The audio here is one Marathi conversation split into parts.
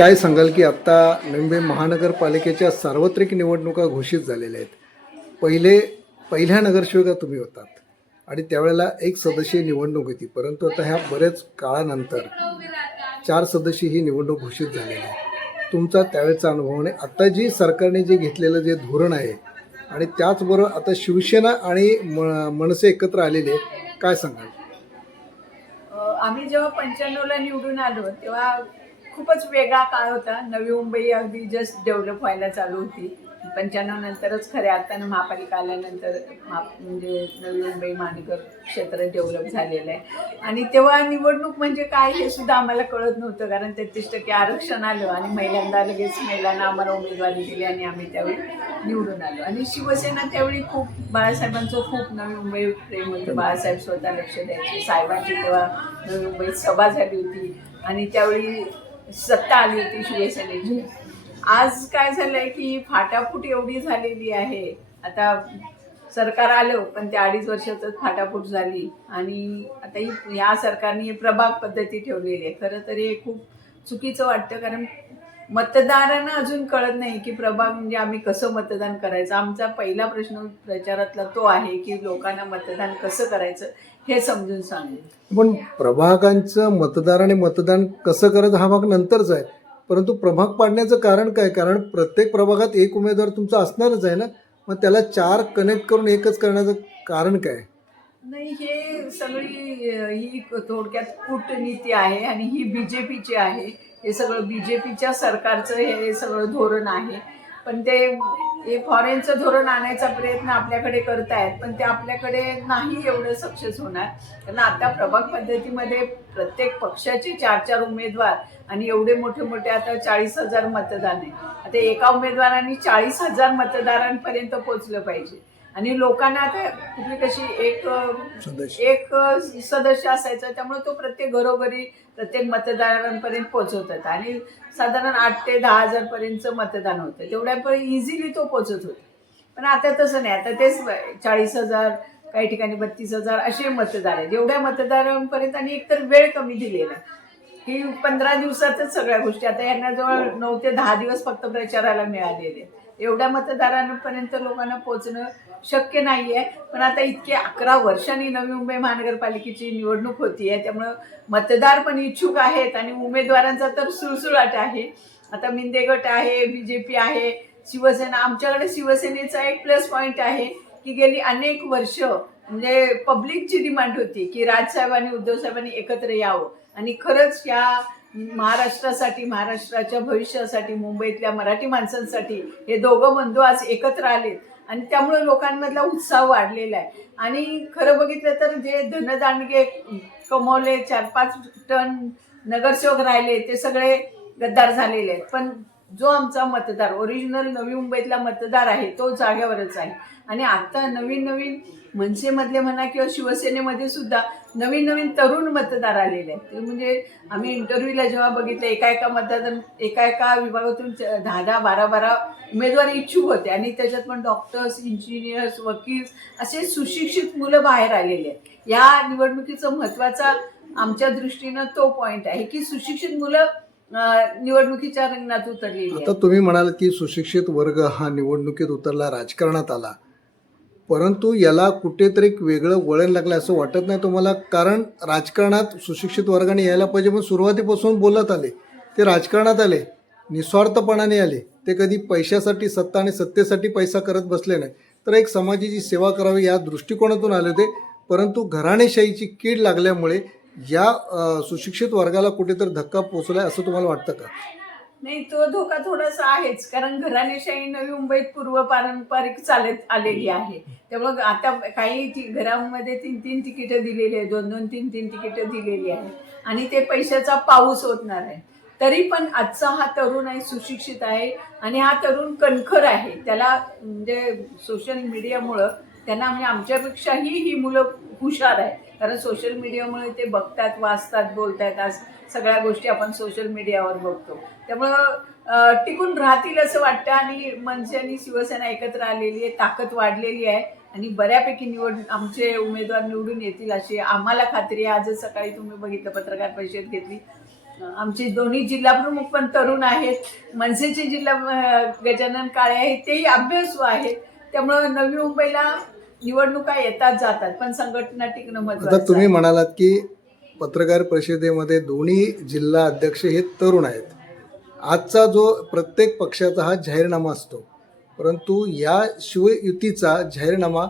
काय सांगाल की आत्ता मुंबई महानगरपालिकेच्या सार्वत्रिक निवडणुका घोषित झालेल्या आहेत. पहिले पहिल्या नगरसेविका तुम्ही होतात. आणि त्यावेळेला एक सदस्यीय निवडणूक होती. परंतु आता ह्या बरेच काळानंतर चार सदस्य ही निवडणूक घोषित झालेली आहे. तुमचा त्यावेळेचा अनुभव आणि आता जी सरकारने जे घेतलेलं जे धोरण आहे आणि त्याचबरोबर आता शिवसेना आणि म मनसे एकत्र आलेले काय सांगाल? आम्ही जेव्हा पंच्याण्णवला निवडून आलो तेव्हा खूपच वेगळा काळ होता. नवी मुंबई अगदी जस्ट डेव्हलप व्हायला चालू होती. पंच्याण्णव नंतरच खऱ्या अर्थानं महापालिका आल्यानंतर महा म्हणजे नवी मुंबई महानगर क्षेत्र डेव्हलप झालेलं आहे. आणि तेव्हा निवडणूक म्हणजे काय हे सुद्धा आम्हाला कळत नव्हतं कारण तेहतीस टक्के आरक्षण आलं आणि महिलांना लगेच महिलांना आम्हाला उमेदवारी दिली आणि आम्ही त्यावेळी निवडून आलो. आणि शिवसेना त्यावेळी खूप बाळासाहेबांचं खूप नवी मुंबई प्रेम होतं बाळासाहेब स्वतः लक्ष द्यायचे. साहेबांची तेव्हा नवी मुंबईत सभा झाली होती. आणि त्यावेळी सत्ता आली होती शिवसेनेची आज काय झालंय की फाटाफूट एवढी झालेली आहे. आता सरकार आलं पण त्या अडीच वर्षातच फाटाफूट झाली. आणि आता ही या सरकारने प्रभाग पद्धती ठेवलेली आहे. खरं तर हे खूप चुकीचं वाटतं कारण मतदारांना अजून कळत नाही की प्रभाग म्हणजे आम्ही कसं मतदान करायचं. आमचा पहिला प्रश्न प्रचारातला तो आहे की लोकांना मतदान कसं करायचं हे समजून सांगेल पण प्रभागांचं मतदार आणि मतदान कसं करत हा भाग नंतरच आहे. परंतु प्रभाग पाडण्याचं कारण काय? कारण प्रत्येक प्रभागात एक उमेदवार तुमचा असणारच आहे ना? मग त्याला चार कनेक्ट करून एकच करण्याचं कारण काय? नाही हे सगळी ही थोडक्यात कूटनीती आहे आणि ही बी जे पीची आहे. हे सगळं बी जे पीच्या सरकारचं हे सगळं धोरण आहे. पण ते हे फॉरेनचं धोरण आणायचा प्रयत्न आपल्याकडे करतायत पण ते आपल्याकडे नाही एवढं सक्सेस होणार. कारण आता प्रभाग पद्धतीमध्ये प्रत्येक पक्षाचे चार चार उमेदवार आणि एवढे मोठे मोठे आता चाळीस हजार मतदान आहे. आता एका उमेदवारांनी चाळीस हजार मतदारांपर्यंत पोहोचलं पाहिजे. आणि लोकांना आता पूर्वी कशी एक एक सदस्य असायचा त्यामुळे तो प्रत्येक घरोघरी प्रत्येक मतदारांपर्यंत पोहोचवत होता आणि साधारण आठ ते दहा हजार पर्यंतचं मतदान होतं. तेवढ्यापर्यंत इझिली तो पोहोचत होता. पण आता तसं नाही. आता तेच चाळीस हजार काही ठिकाणी बत्तीस हजार असे मतदार आहेत. एवढ्या मतदारांपर्यंत आणि एकतर वेळ कमी दिलेला की पंधरा दिवसातच सगळ्या गोष्टी. आता यांना जवळ नऊ ते दहा दिवस फक्त प्रचाराला मिळालेले आहेत. एवढ्या मतदारांपर्यंत लोकांना पोहोचणं शक्य नाही आहे पण आता इतके अकरा वर्षांनी नवी मुंबई महानगरपालिकेची निवडणूक होतीये. त्यामुळं मतदार पण इच्छुक आहेत आणि उमेदवारांचा तर सुळसुळाट आहे. आता मिंदे गट आहे बी जे पी आहे शिवसेना आमच्याकडे शिवसेनेचा एक प्लस पॉईंट आहे की गेली अनेक वर्ष म्हणजे पब्लिकची डिमांड होती की राजसाहेब आणि उद्धव साहेबांनी एकत्र यावं. आणि खरंच या महाराष्ट्रासाठी महाराष्ट्राच्या भविष्यासाठी मुंबईतल्या मराठी माणसांसाठी हे दोघं बंधू आज एकत्र आलेत. आणि त्यामुळे लोकांमधला उत्साह वाढलेला आहे. आणि खरं बघितलं तर जे धनदांडगे कमवले चार पाच टन नगरसेवक राहिले ते सगळे गद्दार झालेले आहेत. पण जो आमचा मतदार ओरिजिनल नवी मुंबईतला मतदार आहे तो जाग्यावरच आहे. आणि आता नवीन नवीन मनसेमधले म्हणा किंवा शिवसेनेमध्ये सुद्धा नवीन नवीन तरुण मतदार आलेले आहेत. ते म्हणजे आम्ही इंटरव्ह्यूला जेव्हा बघितलं एका एका मतदार एका एका विभागातून दहा दहा बारा बारा उमेदवार इच्छुक होते. आणि त्याच्यात पण डॉक्टर्स इंजिनियर्स वकील असे सुशिक्षित मुलं बाहेर आलेले आहेत. या निवडणुकीचं महत्त्वाचा आमच्या दृष्टीनं तो पॉईंट आहे की सुशिक्षित मुलं निवडणुकीच्या रंगणात उतरलेली आता तुम्ही म्हणाल की सुशिक्षित वर्ग हा निवडणुकीत उतरला राजकारणात आला. परंतु याला कुठेतरी एक वेगळं वळण लागलं असं वाटत नाही तुम्हाला? कारण राजकारणात सुशिक्षित वर्गाने यायला पाहिजे पण सुरुवातीपासून बोलत आले. ते राजकारणात आले निस्वार्थपणाने आले. ते कधी पैशासाठी सत्ता आणि सत्तेसाठी पैसा करत बसले नाही. तर एक समाजाची सेवा करावी या दृष्टिकोनातून आले होते. परंतु घराणेशाहीची कीड लागल्यामुळे या सुशिक्षित वर्गाला कुठेतरी धक्का पोचलाय असं तुम्हाला वाटतं का? नाही तो धोका थोडासा आहेच. कारण घराणेशाही नवी मुंबईत पूर्व पारंपरिक चालत आलेली आहे. त्यामुळे आता काही घरांमध्ये घरामध्ये तीन तीन तिकीटं दिलेली आहेत. दोन दोन तीन तीन तिकीटं दिलेली आहेत. आणि ते पैशाचा पाऊस होतणार आहे. तरी पण आजचा हा तरुण आहे सुशिक्षित आहे. आणि हा तरुण कणखर आहे. त्याला म्हणजे सोशल मीडियामुळं त्यांना म्हणजे आमच्यापेक्षाही ही मुलं हुशार आहे कारण सोशल मीडियामुळे ते बघतात वाचतात बोलतात. आज सगळ्या गोष्टी आपण सोशल मीडियावर बघतो. त्यामुळं टिकून राहतील असं वाटतं आणि मनसे आणि शिवसेना एकत्र आलेली आहे ताकद वाढलेली आहे आणि बऱ्यापैकी निवड आमचे उमेदवार निवडून येतील अशी आम्हाला खात्री आहे. आजच सकाळी तुम्ही बघितलं पत्रकार परिषद घेतली. आमचे दोन्ही जिल्हाप्रमुख पण तरुण आहेत. मनसेचे जिल्हा गजानन काळे आहेत तेही अभ्यासू आहेत. त्यामुळं नवी मुंबईला निवडणुका येतात जातात पण संघटना टिकणं आता महत्वाचं तुम्ही आहे. म्हणालात की पत्रकार परिषदेमध्ये दोन्ही जिल्हा अध्यक्ष हे तरुण आहेत. आजचा जो प्रत्येक पक्षाचा हा जाहीरनामा असतो परंतु या शिवयुतीचा जाहीरनामा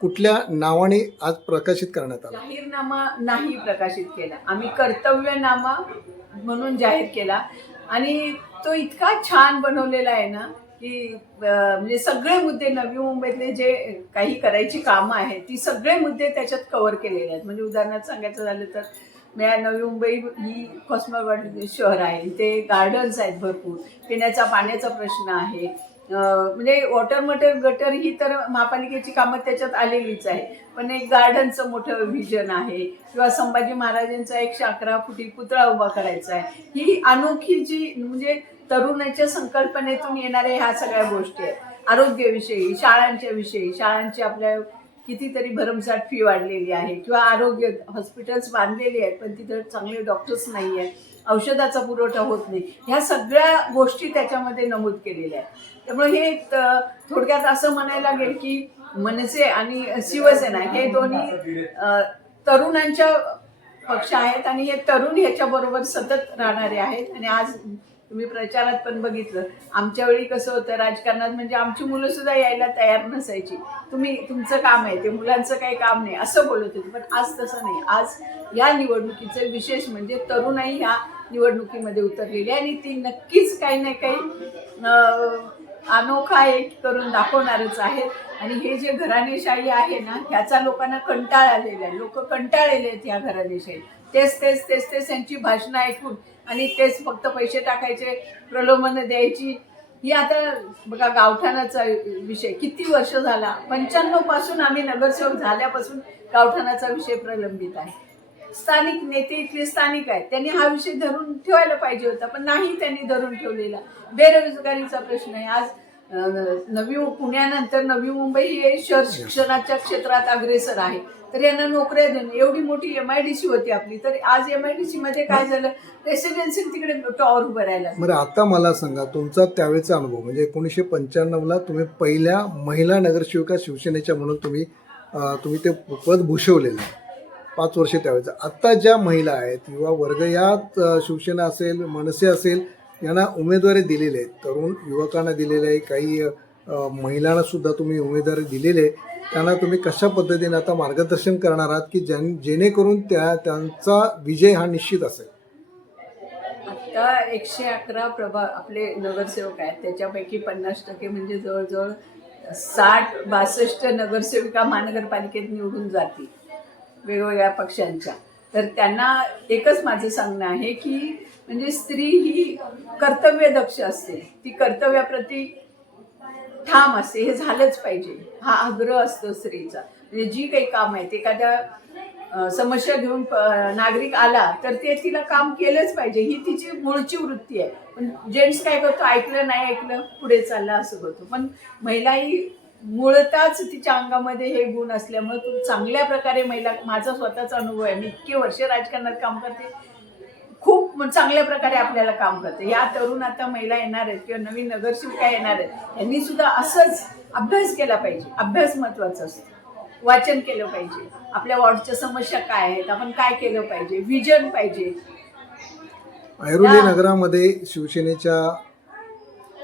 कुठल्या नावाने आज प्रकाशित करण्यात आला? जाहीरनामा नाही प्रकाशित केला. आम्ही कर्तव्यनामा म्हणून जाहीर केला. आणि तो इतका छान बनवलेला आहे ना की म्हणजे सगळे मुद्दे नवी मुंबईतले जे काही करायची कामं आहेत ती सगळे मुद्दे त्याच्यात कव्हर केलेले आहेत. म्हणजे उदाहरणार्थ सांगायचं झालं तर म्हणजे नवी मुंबई ही कॉस्मोपॉलिटन शहर आहे. इथे गार्डन्स आहेत भरपूर. पिण्याचा पाण्याचा प्रश्न आहे. म्हणजे वॉटर मटर गटर ही तर महापालिकेची कामं त्याच्यात आलेलीच आहे पण एक गार्डनचं मोठं व्हिजन आहे. किंवा संभाजी महाराजांचा एकशे अकरा फुटी पुतळा उभा करायचा आहे. ही अनोखी जी म्हणजे तरुणाच्या संकल्पनेतून येणाऱ्या ह्या सगळ्या गोष्टी आहेत. आरोग्याविषयी शाळांच्या विषयी शाळांची आपल्या कितीतरी भरमसाठ फी वाढलेली आहे किंवा आरोग्य हॉस्पिटल्स बांधलेली आहेत पण तिथं चांगले डॉक्टर्स नाही आहेत. औषधाचा पुरवठा होत नाही. ह्या सगळ्या गोष्टी त्याच्यामध्ये नमूद केलेल्या आहेत. त्यामुळे हे थोडक्यात असं म्हणायला लागेल की मनसे आणि शिवसेना हे दोन्ही तरुणांच्या पक्ष आहेत आणि हे तरुण ह्याच्याबरोबर सतत राहणारे आहेत. आणि आज तुम्ही प्रचारात पण बघितलं. आमच्या वेळी कसं होतं राजकारणात म्हणजे आमची मुलं सुद्धा यायला तयार नसायची. तुम्ही तुमचं काम आहे ते मुलांचं काही काम नाही असं बोलत होते. पण आज तसं नाही. आज या निवडणुकीचं विशेष म्हणजे तरुणाई ह्या निवडणुकीमध्ये उतरलेली आहे आणि ती नक्कीच काही ना काही अनोखा एक करून दाखवणारच आहेत आणि हे जे घराणेशाही आहे ना ह्याचा लोकांना कंटाळ आलेला आहे. लोक कंटाळलेले आहेत ह्या घराणेशाही तेच तेच तेच तेच यांची भाषणं ऐकून आणि तेच फक्त पैसे टाकायचे प्रलोभनं द्यायची. ही आता बघा गावठाणाचा विषय. किती वर्ष झाला? पंच्याण्णवपासून आम्ही नगरसेवक झाल्यापासून गावठाणाचा विषय प्रलंबित आहे. स्थानिक नेते इथले स्थानिक आहेत. त्यांनी हा विषय धरून ठेवायला पाहिजे होता पण नाही त्यांनी धरून ठेवलेला. बेरोजगारीचा प्रश्न आहे. आज नवी पुण्यानंतर नवी मुंबई हे शहर शिक्षणाच्या क्षेत्रात अग्रेसर आहे. तर यांना नोकऱ्या देणं एवढी मोठी एम आय डी सी होती आपली. तर आज एम आय डी सी मध्ये काय झालं? रेसिडेन्सी तिकडे टॉवर उभं राहिला. बरं आता मला सांगा तुमचा त्यावेळेचा अनुभव म्हणजे एकोणीसशे पंच्याण्णवला तुम्ही पहिल्या महिला नगरसेविका शिवसेनेच्या म्हणून तुम्ही तुम्ही ते पद भूषवलेलं. आहे. पाच वर्षे त्यावेळेचं. आत्ता ज्या महिला आहेत किंवा वर्ग यात शिवसेना असेल मनसे असेल यांना उमेदवारी दिलेले आहेत तरुण युवकांना दिलेले आहे. काही महिलांना सुद्धा तुम्ही उमेदवारी दिलेले आहे. त्यांना तुम्ही कशा पद्धतीने आता मार्गदर्शन करणार आहात की ज्यां जेणेकरून त्या त्यांचा विजय हा निश्चित असेल? आता एकशे अकरा प्रभा आपले नगरसेवक आहेत. त्याच्यापैकी पन्नास टक्के म्हणजे जवळजवळ साठ बासष्ट नगरसेविका महानगरपालिकेत निवडून जातील. वेगवेगळ्या पक्षांच्या. तर त्यांना एकच माझं सांगणं आहे की म्हणजे स्त्री ही कर्तव्यदक्ष असते. ती कर्तव्याप्रती ठाम असते. हे झालंच पाहिजे. हा आग्रह असतो स्त्रीचा. म्हणजे जी काही काम आहे ते एखाद्या समस्या घेऊन नागरिक आला तर ते तिला काम केलंच पाहिजे. ही तिची मूळची वृत्ती आहे. पण जेंट्स काय करतो ऐकलं नाही ऐकलं पुढे चाललं असं करतो. पण महिला ही मुळताच तिच्या अंगामध्ये हे गुण असल्यामुळे तू चांगल्या प्रकारे महिला माझा स्वतःचा अनुभव आहे. मी इतके वर्ष राजकारणात काम करते. खूप चांगल्या प्रकारे आपल्याला काम करते. या तरुण आता महिला येणार आहेत किंवा नवीन नगरसेविका येणार आहेत यांनी सुद्धा असंच अभ्यास केला पाहिजे. अभ्यास महत्त्वाचा असतो. वाचन केलं पाहिजे. आपल्या वॉर्डच्या समस्या काय आहेत? आपण काय केलं पाहिजे? विजन पाहिजे. ऐरोली नगरामध्ये शिवसेनेच्या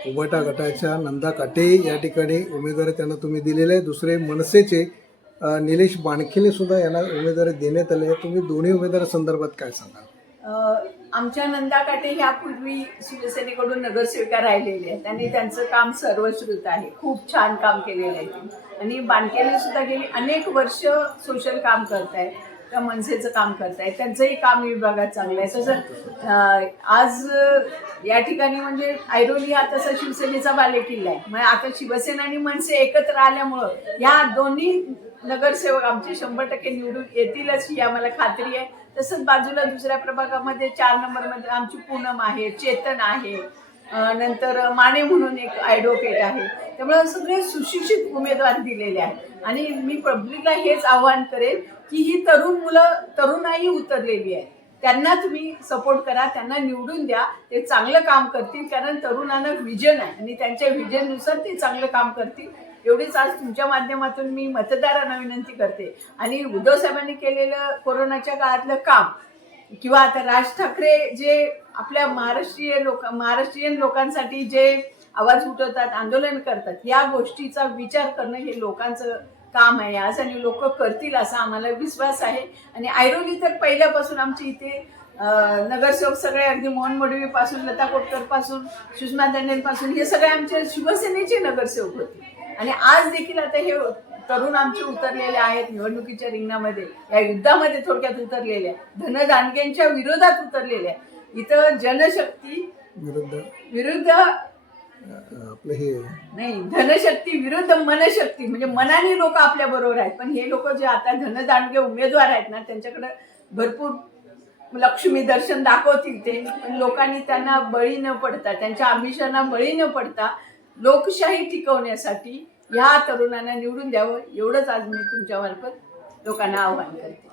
उबटा गटाच्या नंदा काटे या ठिकाणी उमेदवारी त्यांना तुम्ही दिलेले आहे दुसरे मनसेचे निलेश बाणखिले सुद्धा यांना उमेदवारी देण्यात आले तुम्ही दोन्ही उमेदवारासंदर्भात काय सांगाल? आमच्या नंदा काटे ह्यापूर्वी शिवसेनेकडून नगरसेविका राहिलेल्या आहेत. आणि त्यांचं काम सर्वश्रुत आहे. खूप छान काम केलेलं आहे आणि बानकेने सुद्धा गेली अनेक वर्ष सोशल काम करतायत. त्या मनसेचं काम करतायत. त्यांचंही काम विभागात चांगलं आहे. तसं आज या ठिकाणी म्हणजे ऐरोली हा तसा शिवसेनेचा बालेकिल्ला आहे. म्हणजे आता शिवसेना आणि मनसे एकत्र आल्यामुळं ह्या दोन्ही नगरसेवक आमचे शंभर टक्के निवडून येतीलच ही आम्हाला खात्री आहे. तसंच बाजूला दुसऱ्या प्रभागामध्ये चार नंबरमध्ये आमची पूनम आहे चेतन आहे नंतर माने म्हणून एक ॲडव्होकेट आहे. त्यामुळे सगळे सुशिक्षित उमेदवार दिलेले आहेत. आणि मी पब्लिकला हेच आव्हान करेन की ही तरुण मुलं तरुणाई उतरलेली आहे त्यांना तुम्ही सपोर्ट करा त्यांना निवडून द्या ते चांगलं काम करतील. कारण तरुणांना विजन आहे आणि त्यांच्या विजननुसार ते चांगलं काम करतील. एवढीच आज तुमच्या माध्यमातून मी मतदारांना विनंती करते. आणि उद्धव साहेबांनी केलेलं कोरोनाच्या काळातलं काम किंवा आता राज ठाकरे जे आपल्या महाराष्ट्रीय लोक महाराष्ट्रीयन लोकांसाठी जे आवाज उठवतात आंदोलन करतात या गोष्टीचा विचार करणं हे लोकांचं काम आहे. आज आणि लोक करतील असा आम्हाला विश्वास आहे. आणि ऐरोली तर पहिल्यापासून आमची इथे नगरसेवक सगळे अगदी मोहन मडवीपासून लता कोटकरपासून सुषमा दंडेंपासून हे सगळे आमचे शिवसेनेचे नगरसेवक होते. आणि आज देखील आता हे तरुण आमचे उतरलेले आहेत निवडणुकीच्या रिंगणामध्ये या युद्धामध्ये थोडक्यात उतरलेले आहे धनदांडग्यांच्या विरोधात उतरलेले इथं जनशक्ती विरुद्ध. विरुद्ध आपलं हे नाही धनशक्ती विरुद्ध मनशक्ती म्हणजे मनाने लोक आपल्या बरोबर आहेत. पण हे लोक जे आता धनदांडगे उमेदवार आहेत ना त्यांच्याकडे भरपूर लक्ष्मी दर्शन दाखवतील. ते पण लोकांनी त्यांना बळी न पडता त्यांच्या आमिषांना बळी न पडता लोकशाही टिकवण्यासाठी ह्या तरुणांना निवडून द्यावं एवढंच आज मी तुमच्या मार्फत लोकांना आव्हान करते.